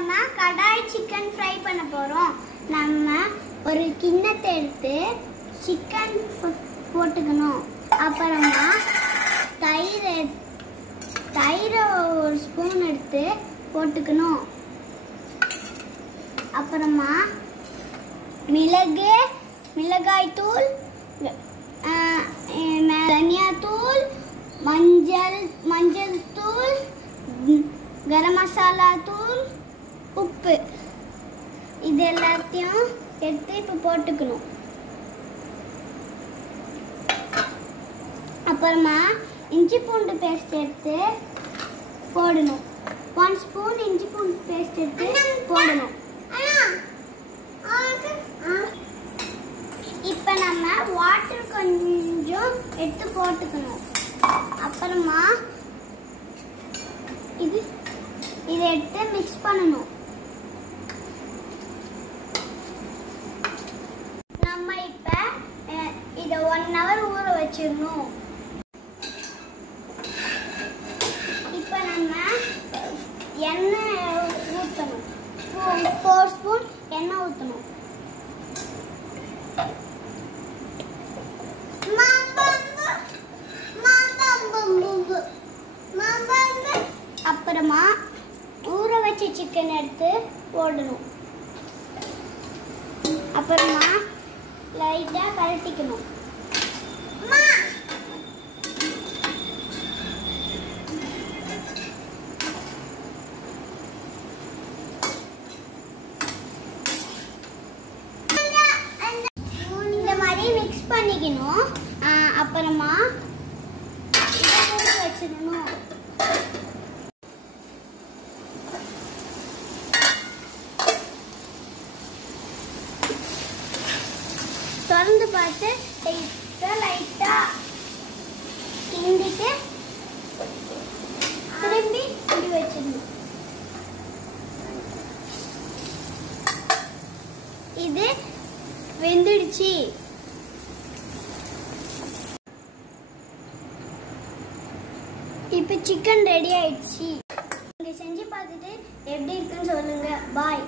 நம்ம கடாய் chicken fry பண்ண போறோம். நம்ம ஒரு கிண்ணத்தை எடுத்து சிக்கன் போட்டுக்கணும். அப்புறமா தயிர் ஒரு ஸ்பூன் எடுத்து போட்டுக்கணும். அப்புறமா மிளகாய் தூள், தனியா தூள், மஞ்சள் தூள், கரம் மசாலா தூள், உப்பு, இது எல்லாத்தையும் எடுத்து இப்போ போட்டுக்கணும். அப்புறமா இஞ்சி பூண்டு பேஸ்ட் எடுத்து போடணும். 1 ஸ்பூன் இஞ்சி பூண்டு பேஸ்ட் எடுத்து போடணும். இப்போ நம்ம வாட்டர் கொஞ்சம் எடுத்து போட்டுக்கணும். அப்புறமா இதை எடுத்து மிக்ஸ் பண்ணணும். நம்ம இப்போ இதை 1 hour ஊற வச்சிடணும். இப்போ நம்ம எண்ணெய் ஊற்றணும். 4 ஸ்பூன் எண்ணெய் ஊற்றணும். அப்புறமா ஊற வச்ச சிக்கன் எடுத்து போடணும். அப்புறமா லைட்டா கலட்டிக்கணும். இந்த மாதிரி மிக்ஸ் பண்ணிக்கணும். அப்புறமா வச்சிடணும். திறந்து பார்த்து லைட்டா கிண்டிட்டு திரும்பி இப்படி வச்சிடணும். இது வெந்துடுச்சு. இப்போ சிக்கன் ரெடி ஆயிடுச்சு. நீங்க செஞ்சு பார்த்துட்டு எப்படி இருக்குன்னு சொல்லுங்க. பாய்.